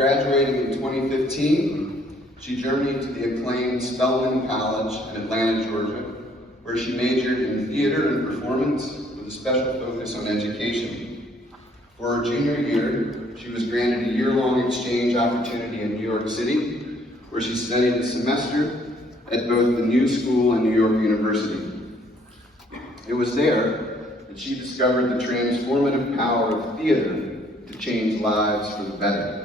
graduating in 2015, she journeyed to the acclaimed Spelman College in Atlanta, Georgia, where she majored in theater and performance with a special focus on education. For her junior year, she was granted a year-long exchange opportunity in New York City, where she studied a semester at both the New School and New York University. It was there that she discovered the transformative power of theater to change lives for the better.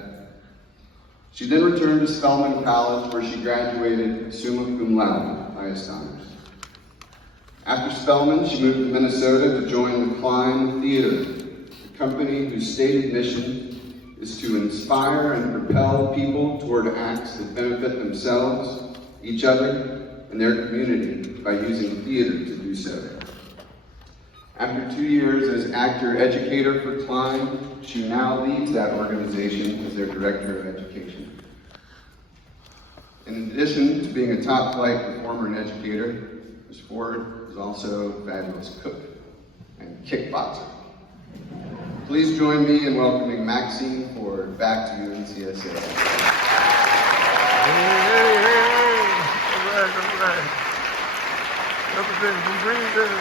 She then returned to Spelman College, where she graduated summa cum laude, highest honors. After Spelman, she moved to Minnesota to join the Klein Theater, a company whose stated mission is to inspire and propel people toward acts that benefit themselves, each other, and their community by using theater to do so. After 2 years as actor-educator for Klein, she now leads that organization as their director of education. In addition to being a top-flight performer and educator, Ms. Ford is also a fabulous cook and kickboxer. Please join me in welcoming Maxine Ford back to UNCSA. Hey. All right. Representing from Greenville.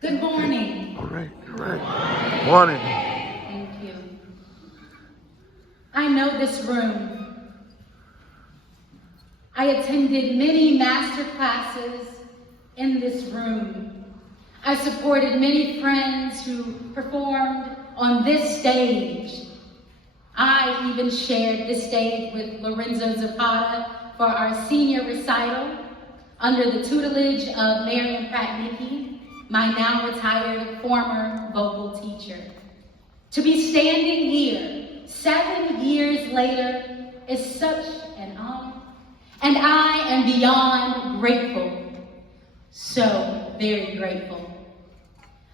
Good morning. All right. Morning. Thank you. I know this room. I attended many master classes in this room. I supported many friends who performed on this stage. I even shared this stage with Lorenzo Zapata for our senior recital under the tutelage of Marion Pratt-Nicky, my now retired former vocal teacher. To be standing here 7 years later is such an honor, and I am beyond grateful, so very grateful.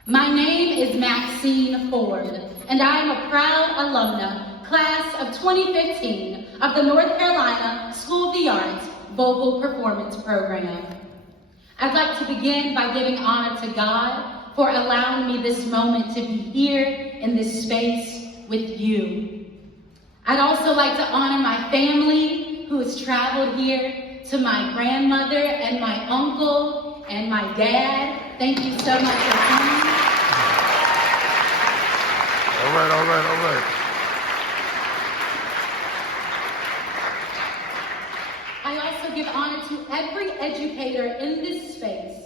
My name is Maxine Ford, and I am a proud alumna, class of 2015 of the North Carolina School of the Arts Vocal Performance Program. I'd like to begin by giving honor to God for allowing me this moment to be here in this space with you. I'd also like to honor my family who has traveled here, to my grandmother and my uncle and my dad. Thank you so much for coming. All right. I also give honor to every educator in this space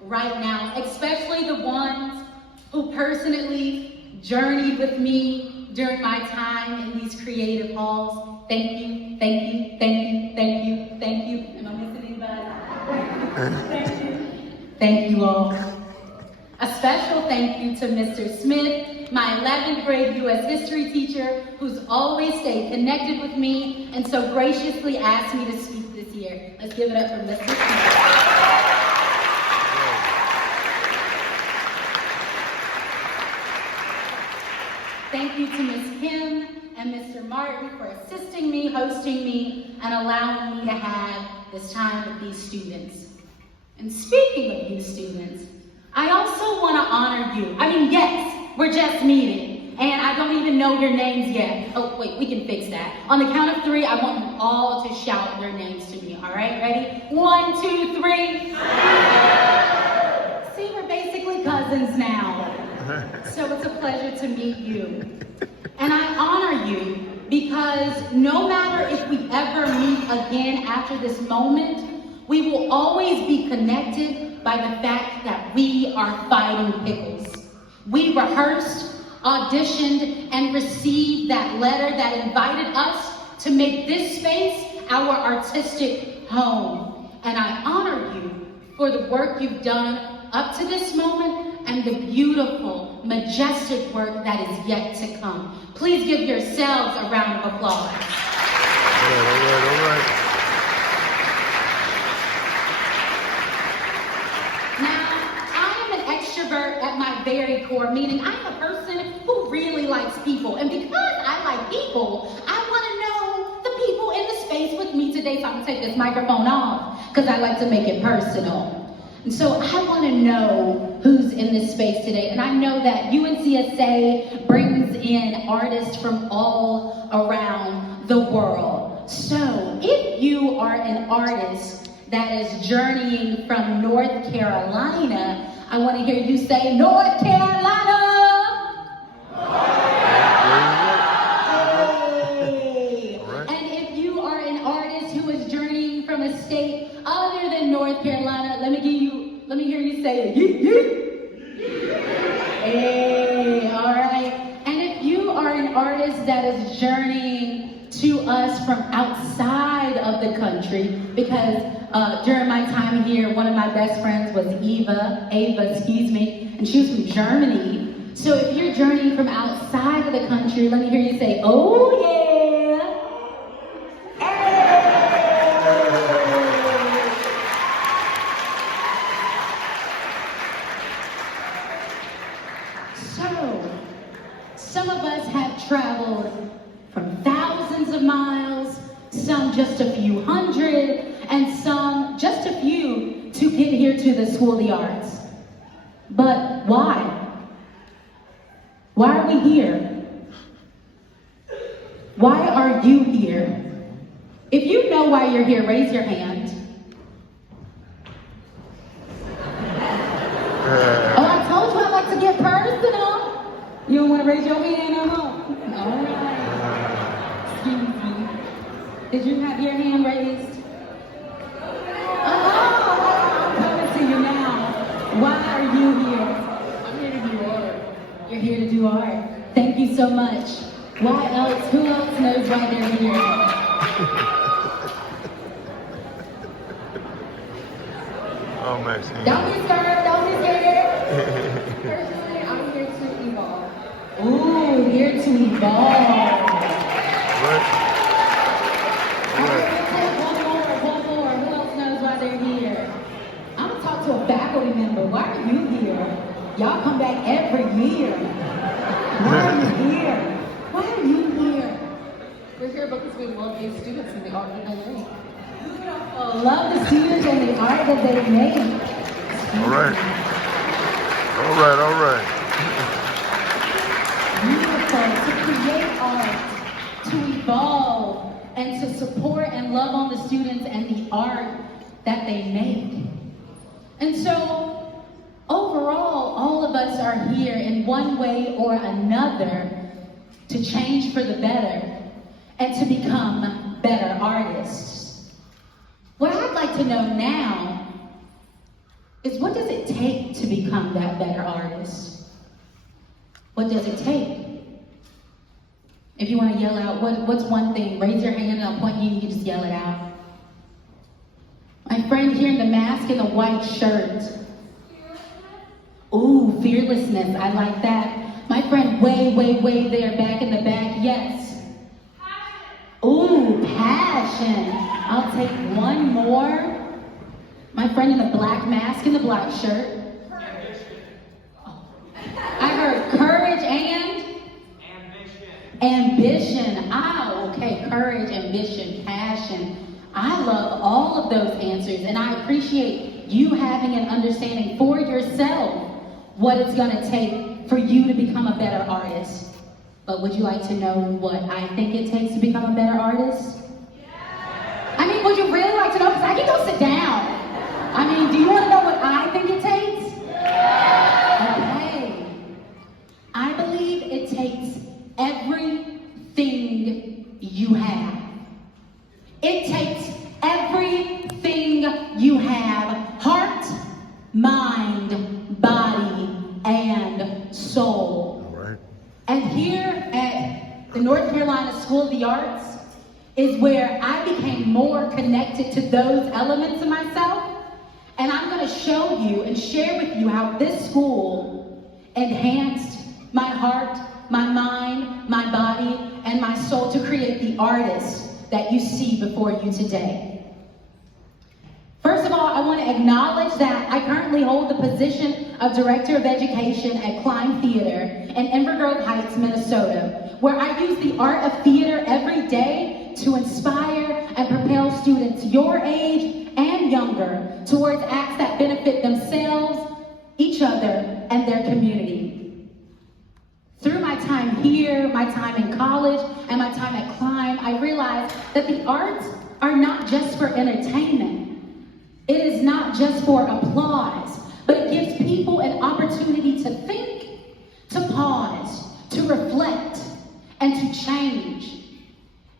right now, especially the ones who personally journeyed with me during my time in these creative halls. Thank you. Am I missing anybody? Thank you all. A special thank you to Mr. Smith, my 11th grade U.S. history teacher, who's always stayed connected with me and so graciously asked me to speak this year. Let's give it up for Mr. Smith. Thank you to Ms. Kim and Mr. Martin for assisting me, hosting me, and allowing me to have this time with these students. And speaking of you students, I also want to honor you. Yes, we're just meeting, and I don't even know your names yet. Oh, wait, we can fix that. On the count of 3, I want you all to shout their names to me, all right? Ready? 1, 2, 3. See, we're basically cousins now. So it's a pleasure to meet you. And I honor you because no matter if we ever meet again after this moment, we will always be connected by the fact that we are fighting pickles. We rehearsed, auditioned, and received that letter that invited us to make this space our artistic home. And I honor you for the work you've done up to this moment and the beautiful, majestic work that is yet to come. Please give yourselves a round of applause. All right. At my very core, meaning I'm a person who really likes people. And because I like people, I want to know the people in the space with me today. So I'm going to take this microphone off because I like to make it personal. And so I want to know who's in this space today. And I know that UNCSA brings in artists from all around the world. So if you are an artist that is journeying from North Carolina, I want to hear you say, North Carolina! Hey. And if you are an artist who is journeying from a state other than North Carolina, let me hear you say, yeet, yeet. Hey, all right. And if you are an artist that is journeying to us from outside of the country, because during my time here, one of my best friends was Ava, and she was from Germany. So if you're journeying from outside of the country, let me hear you say, oh yeah. So, some of us have traveled from thousands of miles, some just a few hundred, and some just a few to get here to the School of the Arts. But why? Why are we here? Why are you here? If you know why you're here, raise your hand. Oh, I told you I like to get personal. You don't want to raise your hand no more? All right. Excuse me. Did you have your hand raised? I'm coming to you now. Why are you here? I'm here to do art. You're here to do art. Thank you so much. Why else? Who else knows why they're here? Oh, Maxine. Don't be scared. Don't be scared. Personally, I'm here to evolve. Ooh, here to evolve. What? All right, one more. Who else knows why they're here? I'm gonna talk to a faculty member. Why are you here? Y'all come back every year. Why are you here? Why are you here? We're here because we love these students and the art that they make. Beautiful. Love the students and the art that they make. All right. All right, all right. Beautiful. To create art, to evolve, and to support and love on the students and the art that they make. And so, overall, all of us are here in one way or another to change for the better and to become better artists. What I'd like to know now is, what does it take to become that better artist? What does it take? If you want to yell out, what's one thing? Raise your hand and I'll point you, you can just yell it out. My friend here in the mask and the white shirt. Ooh, fearlessness, I like that. My friend way there back in the back, yes. Ooh, passion. I'll take one more. My friend in the black mask and the black shirt. Oh. I heard courage and? Ambition. Ah, okay, courage, ambition, passion. I love all of those answers, and I appreciate you having an understanding for yourself what it's gonna take for you to become a better artist. But would you like to know what I think it takes to become a better artist? Yeah. I mean, would you really like to know? Because I can go sit down. I mean, do you want to know what I think it takes? Yeah. Okay. I believe it takes everything you have. It takes everything you have: heart, mind, body, and soul. All right. And here at the North Carolina School of the Arts is where I became more connected to those elements of myself. And I'm going to show you and share with you how this school enhanced my heart, my mind, my body, and my soul to create the artist that you see before you today. First of all, I want to acknowledge that I currently hold the position of Director of Education at Klein Theater in Inver Grove Heights, Minnesota, where I use the art of theater every day to inspire and propel students your age and younger towards acts that benefit themselves, each other, my time in college and my time at Climb, I realized that the arts are not just for entertainment. It is not just for applause, but it gives people an opportunity to think, to pause, to reflect, and to change.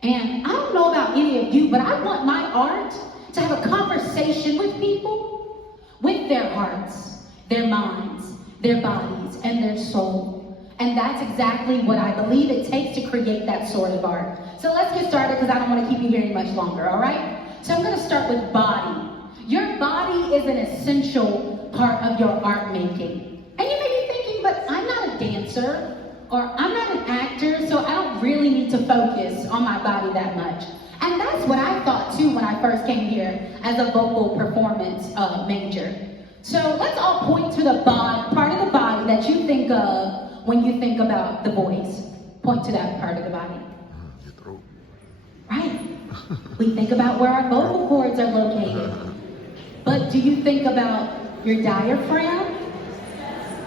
And I don't know about any of you, but I want my art to have a conversation with people, with their hearts, their minds, their bodies, and their soul. And that's exactly what I believe it takes to create that sort of art. So let's get started because I don't want to keep you here any much longer, all right? So I'm going to start with body. Your body is an essential part of your art making. And you may be thinking, but I'm not a dancer, or I'm not an actor, so I don't really need to focus on my body that much. And that's what I thought too when I first came here as a vocal performance major. So let's all point to the body, part of the body that you think of when you think about the voice. Point to that part of the body. Your throat. Right. We think about where our vocal cords are located. But do you think about your diaphragm?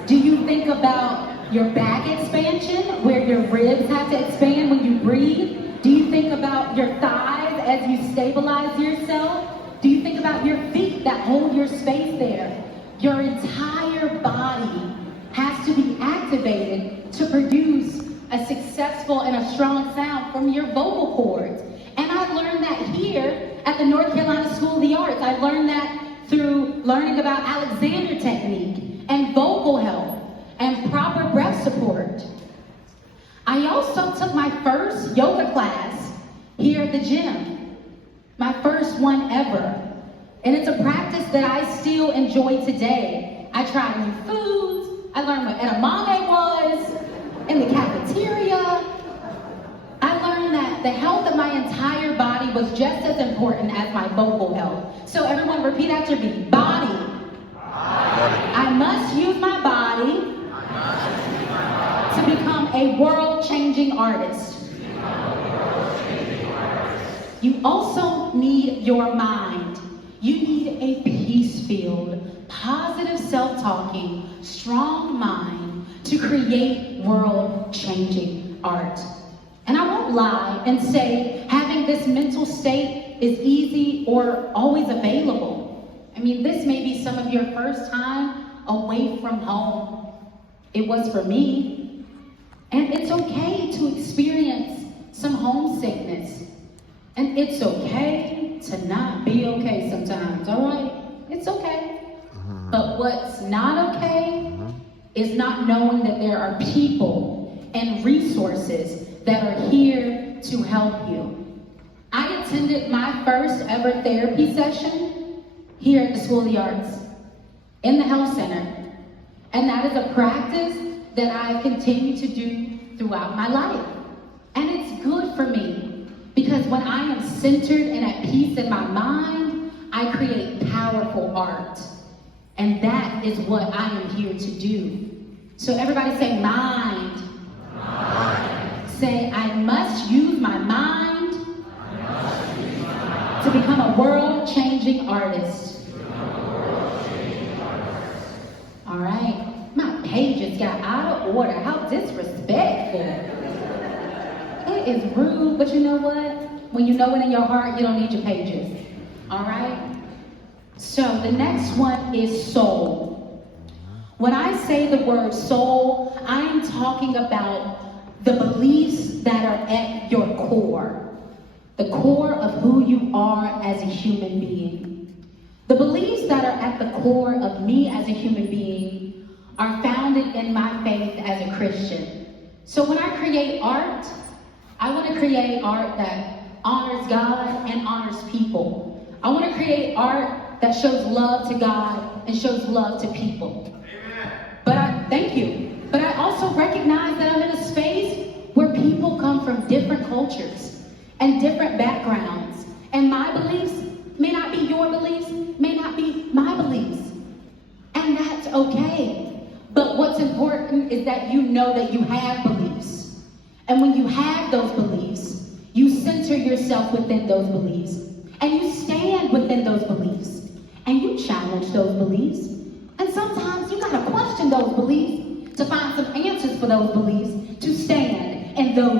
Do you think about your back expansion, where your ribs have to expand when you breathe? Do you think about your thighs as you stabilize yourself? Do you think about your feet that hold your space there? Your entire body has to be activated to produce a successful and a strong sound from your vocal cords. And I learned that here at the North Carolina School of the Arts. I learned that through learning about Alexander technique and vocal health and proper breath support. I also took my first yoga class here at the gym. My first one ever. And it's a practice that I still enjoy today. I tried new foods. I learned what edamame was in the cafeteria. I learned that the health of my entire body was just as important as my vocal health. So everyone repeat after me. Body. I must use my body to become a world-changing artist. You also need your mind. You need a peace-filled, positive self-talking, strong mind to create world-changing art. And I won't lie and say having this mental state is easy or always available. I mean, this may be some of your first time away from home. It was for me. And it's okay to experience some homesickness. And it's okay to not be okay sometimes, all right? It's okay. But what's not okay is not knowing that there are people and resources that are here to help you. I attended my first ever therapy session here at the School of the Arts in the Health Center. And that is a practice that I continue to do throughout my life. And it's good for me because when I am centered and at peace in my mind, I create powerful art. And that is what I am here to do. So everybody say mind. Mind. Say, I must use my mind to become a world-changing artist. All right, my pages got out of order. How disrespectful. It is rude, but you know what? When you know it in your heart, you don't need your pages. All right? So the next one is soul. When I say the word soul, I am talking about the beliefs that are at your core. The core of who you are as a human being. The beliefs that are at the core of me as a human being are founded in my faith as a Christian. So when I create art, I want to create art that honors God and honors people. I want to create art that shows love to God and shows love to people. Amen. Thank you. But I also recognize that I'm in a space where people come from different cultures and different backgrounds. And my beliefs may not be your beliefs, may not be my beliefs. And that's okay. But what's important is that you know that you have beliefs. And when you have those beliefs, you center yourself within those beliefs. And you stand within those beliefs. And you challenge those beliefs. And sometimes you gotta question those beliefs to find some answers for those beliefs to stand in those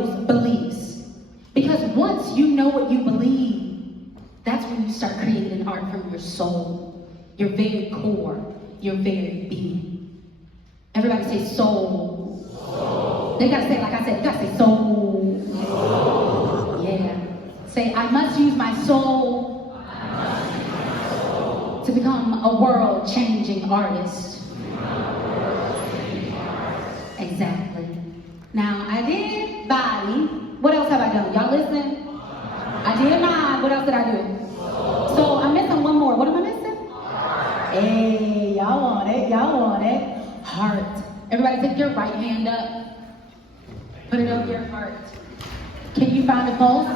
start creating art from your soul, your very core, your very being. Everybody say soul. Soul. They gotta say, like I said, you gotta say soul. Soul. Yeah. Say, I must use my soul to become a world-changing artist. Exactly. Now, I did body. What else have I done? Y'all listening? I did mind. What else did I do? So I'm missing one more. What am I missing? Hey, y'all want it. Y'all want it. Heart. Everybody take your right hand up. Put it over your heart. Can you find a pulse?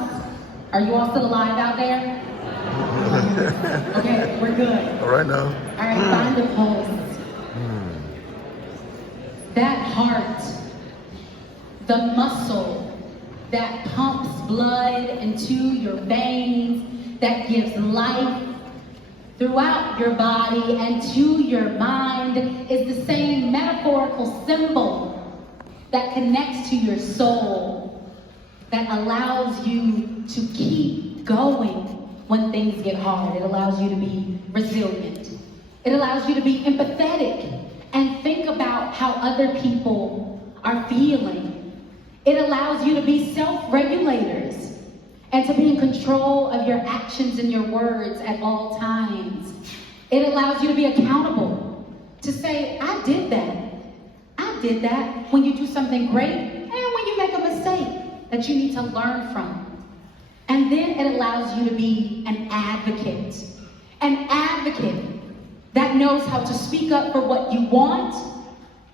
Are you all still alive out there? Okay, we're good. All right now. All right, find the pulse. That heart, the muscle that pumps blood into your veins, that gives life throughout your body and to your mind, is the same metaphorical symbol that connects to your soul, that allows you to keep going when things get hard. It allows you to be resilient. It allows you to be empathetic and think about how other people are feeling. It allows you to be self-regulators and to be in control of your actions and your words at all times. It allows you to be accountable, to say, I did that. I did that when you do something great and when you make a mistake that you need to learn from. And then it allows you to be an advocate that knows how to speak up for what you want,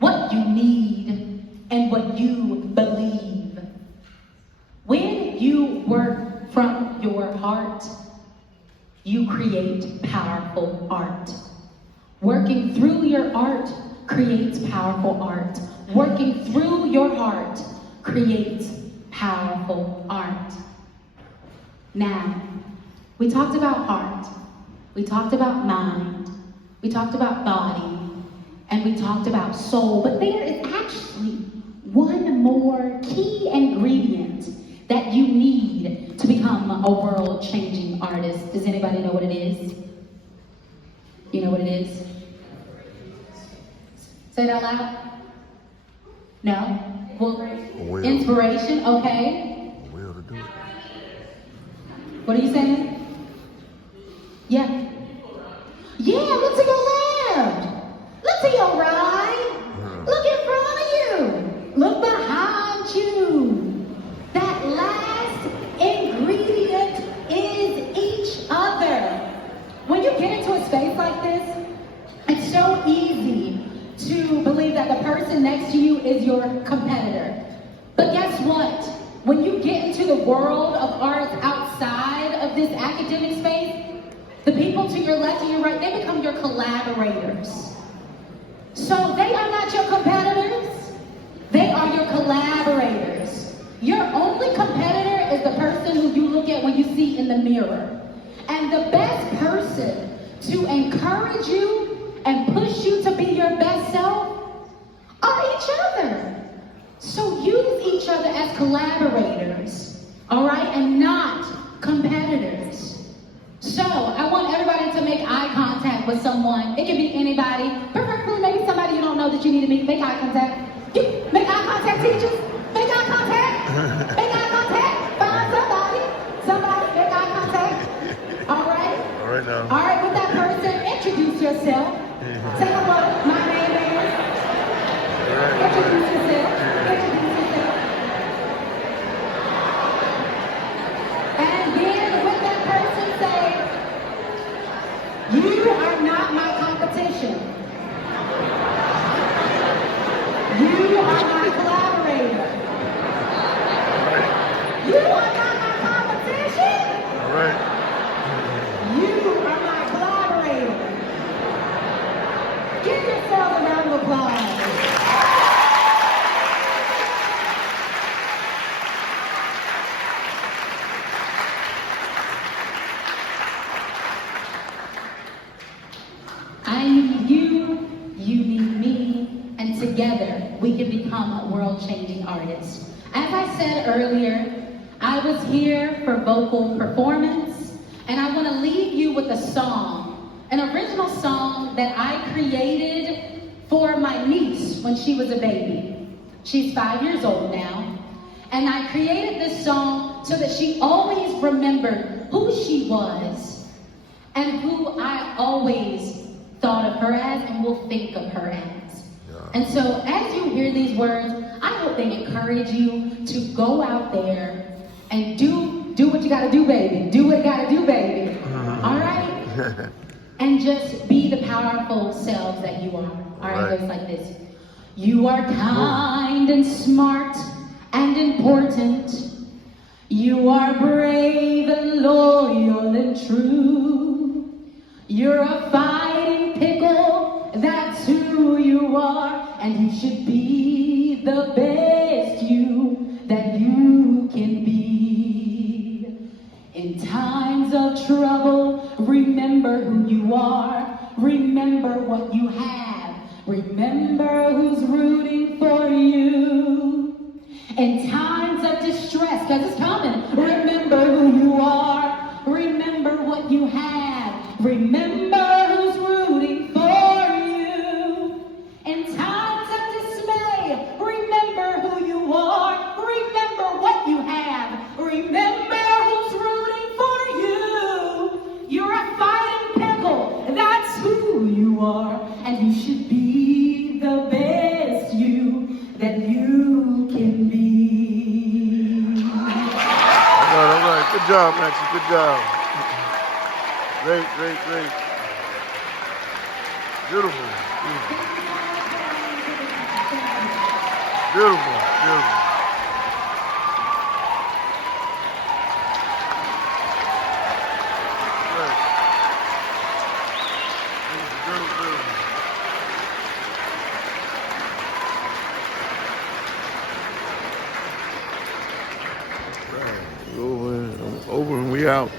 what you need, and what you believe. When you work from your heart, you create powerful art. Working through your art creates powerful art. Working through your heart creates powerful art. Now, we talked about heart, we talked about mind, we talked about body, and we talked about soul, but there is actually one more key ingredient that you need to become a world-changing artist. Does anybody know what it is? You know what it is? Say it out loud. No? Well, inspiration, okay. Will to do it. What are you saying? Yeah. Yeah, look to your left. Look to your right. Look in front of you. Look behind you. That last ingredient is each other. When you get into a space like this, it's so easy to believe that the person next to you is your competitor. But guess what? When you get into the world of art outside of this academic space, the people to your left and your right, they become your collaborators. So they are not your competitors, they are your collaborators. Your only competitor is the person who you look at when you see in the mirror. And the best person to encourage you and push you to be your best self are each other. So use each other as collaborators, all right, and not competitors. So I want everybody to make eye contact with someone. It can be anybody, preferably maybe somebody you don't know that you need to meet. Make eye contact. You make eye contact, teachers. Make eye contact. Make eye contact. Find somebody. Somebody make eye contact. All right. All right now. All right, with that person, introduce yourself. Say hello. My name is. All right. Introduce yourself. Introduce yourself. And then with that person say, you are not my competition. You are my collaborator. You are not my competition. All right. You are my collaborator. Give yourself a round of applause. I need you, you need me, and together we can become world-changing artists. As I said earlier, I was here for vocal performance, and I want to leave you with a song, an original song that I created for my niece when she was a baby. She's 5 years old now. And I created this song so that she always remembered who she was and who I always thought of her as and will think of her as. Yeah. And so as you hear these words, I hope they encourage you to go out there and do what you gotta do, baby. Do what you gotta do, baby. All right? And just be the powerful selves that you are. All right, it goes like this. You are kind and smart and important. You are brave and loyal and true. You're a fighting pickle, that's who you are. And you should be the best you that you can be. In times of trouble, remember who you are. Remember what you have. Remember who's rooting for you. In times of distress, because it's coming, remember who you are. Remember what you have. Remember who's rooting for you. In times of dismay, remember who you are. Remember what you have. Remember who's rooting for you. You're a fighting pickle, that's who you are. And you should be the best you that you can be. All right. Good job, Maxie. Good job. Great. Beautiful. Beautiful. Great. Beautiful. Right. Over and we out.